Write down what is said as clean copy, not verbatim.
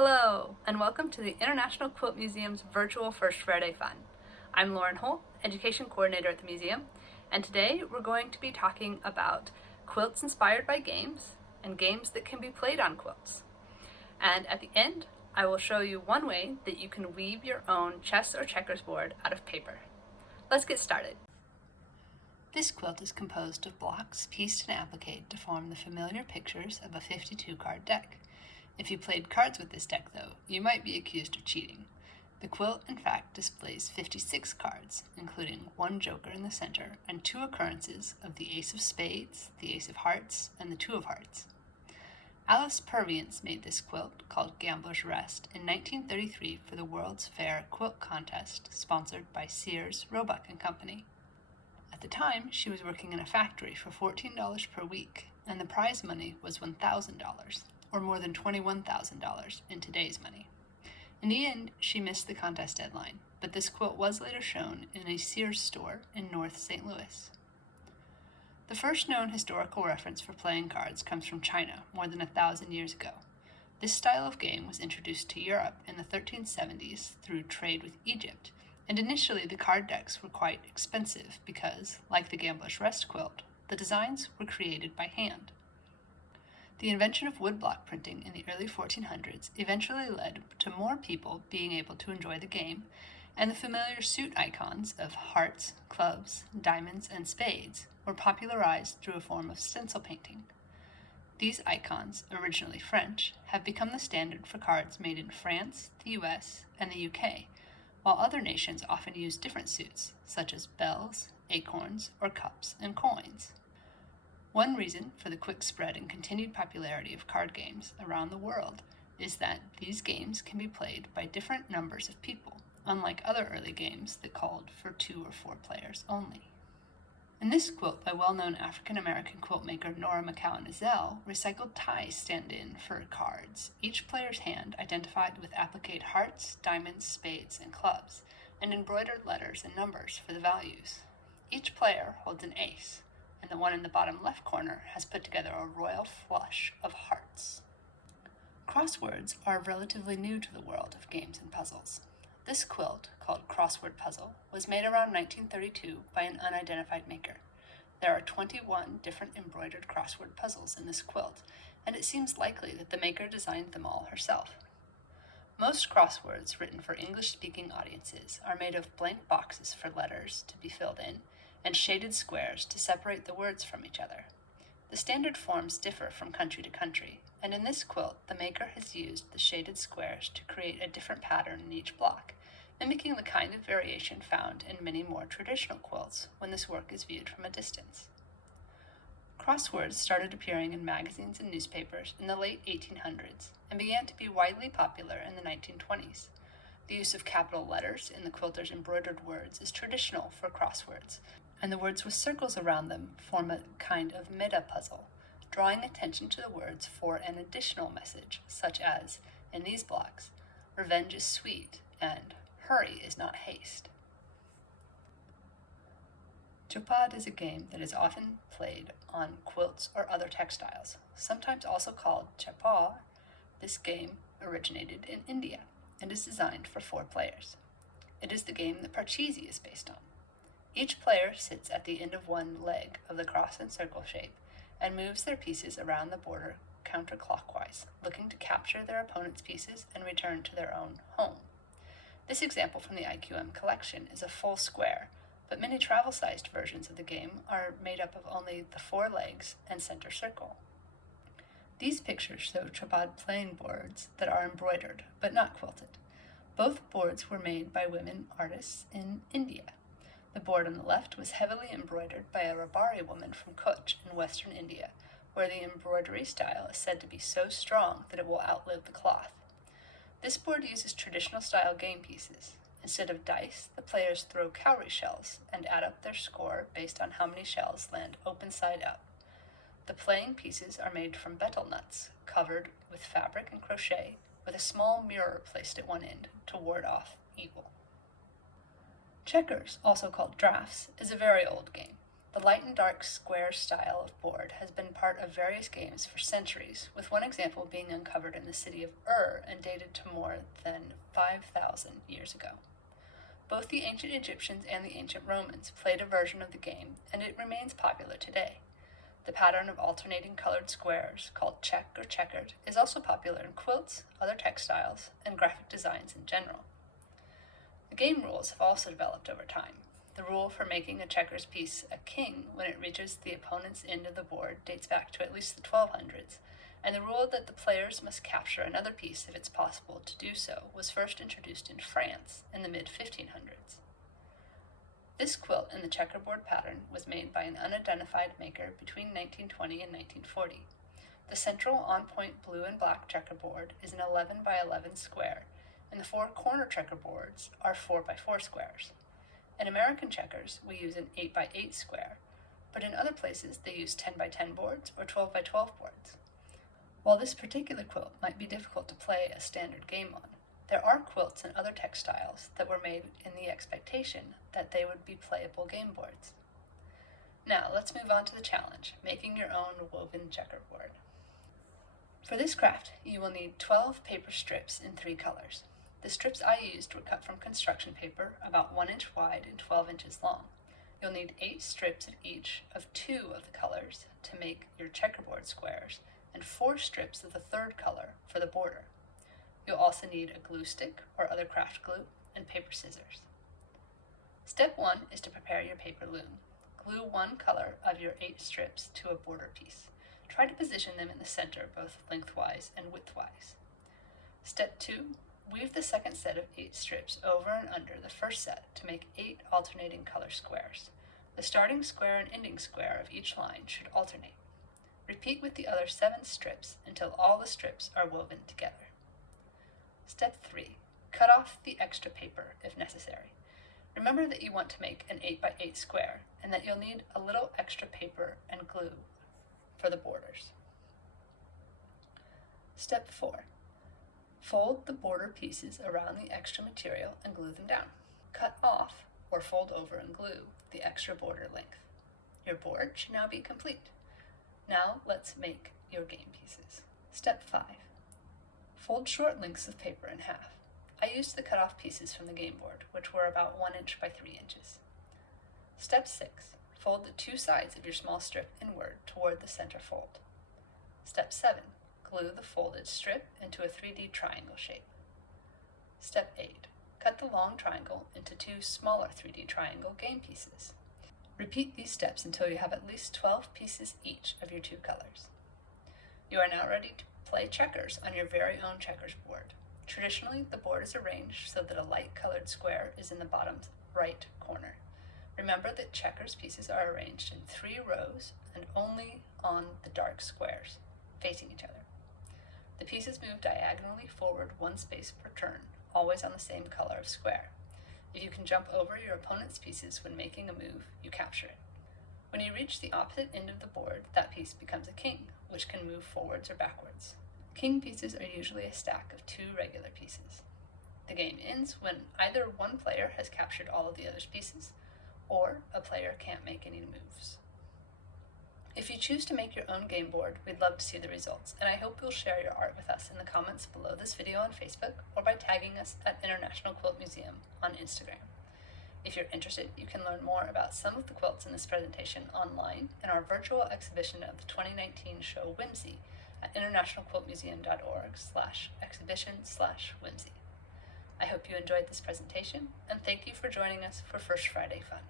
Hello, and welcome to the International Quilt Museum's virtual First Friday Fun. I'm Lauren Holt, Education Coordinator at the museum, and today we're going to be talking about quilts inspired by games and games that can be played on quilts. And at the end, I will show you one way that you can weave your own chess or checkers board out of paper. Let's get started. This quilt is composed of blocks pieced and appliqued to form the familiar pictures of a 52-card deck. If you played cards with this deck, though, you might be accused of cheating. The quilt, in fact, displays 56 cards, including one joker in the center and two occurrences of the Ace of Spades, the Ace of Hearts, and the Two of Hearts. Alice Purviance made this quilt, called Gambler's Rest, in 1933 for the World's Fair Quilt Contest, sponsored by Sears, Roebuck & Company. At the time, she was working in a factory for $14 per week, and the prize money was $1,000. Or more than $21,000 in today's money. In the end, she missed the contest deadline, but this quilt was later shown in a Sears store in North St. Louis. The first known historical reference for playing cards comes from China more than 1,000 years ago. This style of game was introduced to Europe in the 1370s through trade with Egypt, and initially the card decks were quite expensive because, like the Gambler's Rest quilt, the designs were created by hand. The invention of woodblock printing in the early 1400s eventually led to more people being able to enjoy the game, and the familiar suit icons of hearts, clubs, diamonds, and spades were popularized through a form of stencil painting. These icons, originally French, have become the standard for cards made in France, the US, and the UK, while other nations often use different suits, such as bells, acorns, or cups and coins. One reason for the quick spread and continued popularity of card games around the world is that these games can be played by different numbers of people, unlike other early games that called for 2 or 4 players only. In this quilt by well-known African-American quilt maker Nora McCowan-Ezell, recycled ties stand in for cards, each player's hand identified with appliqued hearts, diamonds, spades, and clubs, and embroidered letters and numbers for the values. Each player holds an ace, and the one in the bottom left corner has put together a royal flush of hearts. Crosswords are relatively new to the world of games and puzzles. This quilt, called Crossword Puzzle, was made around 1932 by an unidentified maker. There are 21 different embroidered crossword puzzles in this quilt, and it seems likely that the maker designed them all herself. Most crosswords written for English-speaking audiences are made of blank boxes for letters to be filled in, and shaded squares to separate the words from each other. The standard forms differ from country to country, and in this quilt, the maker has used the shaded squares to create a different pattern in each block, mimicking the kind of variation found in many more traditional quilts when this work is viewed from a distance. Crosswords started appearing in magazines and newspapers in the late 1800s and began to be widely popular in the 1920s. The use of capital letters in the quilter's embroidered words is traditional for crosswords, and the words with circles around them form a kind of meta-puzzle, drawing attention to the words for an additional message, such as, in these blocks, revenge is sweet, and hurry is not haste. Checkerboard is a game that is often played on quilts or other textiles, sometimes also called Checkerboard. This game originated in India and is designed for 4 players. It is the game that Parcheesi is based on. Each player sits at the end of one leg of the cross and circle shape and moves their pieces around the border counterclockwise, looking to capture their opponent's pieces and return to their own home. This example from the IQM collection is a full square, but many travel-sized versions of the game are made up of only the 4 legs and center circle. These pictures show checkerboard playing boards that are embroidered, but not quilted. Both boards were made by women artists in India. The board on the left was heavily embroidered by a Rabari woman from Kutch in western India, where the embroidery style is said to be so strong that it will outlive the cloth. This board uses traditional style game pieces. Instead of dice, the players throw cowrie shells and add up their score based on how many shells land open side up. The playing pieces are made from betel nuts, covered with fabric and crochet, with a small mirror placed at one end to ward off evil. Checkers, also called drafts, is a very old game. The light and dark square style of board has been part of various games for centuries, with one example being uncovered in the city of Ur and dated to more than 5,000 years ago. Both the ancient Egyptians and the ancient Romans played a version of the game, and it remains popular today. The pattern of alternating colored squares, called check or checkered, is also popular in quilts, other textiles, and graphic designs in general. The game rules have also developed over time. The rule for making a checkers piece a king when it reaches the opponent's end of the board dates back to at least the 1200s, and the rule that the players must capture another piece if it's possible to do so was first introduced in France in the mid-1500s. This quilt in the checkerboard pattern was made by an unidentified maker between 1920 and 1940. The central on-point blue and black checkerboard is an 11 by 11 square, and the four corner checkerboards are 4 by 4 squares. In American checkers, we use an 8 by 8 square, but in other places they use 10 by 10 boards or 12 by 12 boards. While this particular quilt might be difficult to play a standard game on, there are quilts and other textiles that were made in the expectation that they would be playable game boards. Now let's move on to the challenge, making your own woven checkerboard. For this craft, you will need 12 paper strips in 3 colors. The strips I used were cut from construction paper about 1 inch wide and 12 inches long. You'll need 8 strips of each of 2 of the colors to make your checkerboard squares, and 4 strips of the third color for the border. You'll also need a glue stick or other craft glue and paper scissors. Step 1 is to prepare your paper loom. Glue 1 color of your 8 strips to a border piece. Try to position them in the center both lengthwise and widthwise. Step 2, weave the second set of 8 strips over and under the first set to make 8 alternating color squares. The starting square and ending square of each line should alternate. Repeat with the other 7 strips until all the strips are woven together. Step 3, cut off the extra paper if necessary. Remember that you want to make an 8 by 8 square and that you'll need a little extra paper and glue for the borders. Step 4, fold the border pieces around the extra material and glue them down. Cut off or fold over and glue the extra border length. Your board should now be complete. Now let's make your game pieces. Step 5, fold short lengths of paper in half. I used the cut off pieces from the game board, which were about 1 inch by 3 inches. Step 6, fold the 2 sides of your small strip inward toward the center fold. Step 7, glue the folded strip into a 3D triangle shape. Step 8, cut the long triangle into 2 smaller 3D triangle game pieces. Repeat these steps until you have at least 12 pieces each of your 2 colors. You are now ready to play checkers on your very own checkers board. Traditionally, the board is arranged so that a light-colored square is in the bottom right corner. Remember that checkers pieces are arranged in 3 rows and only on the dark squares, facing each other. The pieces move diagonally forward 1 space per turn, always on the same color of square. If you can jump over your opponent's pieces when making a move, you capture it. When you reach the opposite end of the board, that piece becomes a king, which can move forwards or backwards. King pieces are usually a stack of 2 regular pieces. The game ends when either one player has captured all of the other's pieces, or a player can't make any moves. If you choose to make your own game board, we'd love to see the results, and I hope you'll share your art with us in the comments below this video on Facebook or by tagging us at International Quilt Museum on Instagram. If you're interested, you can learn more about some of the quilts in this presentation online in our virtual exhibition of the 2019 show Whimsy at internationalquiltmuseum.org/exhibition/whimsy. I hope you enjoyed this presentation, and thank you for joining us for First Friday Fun.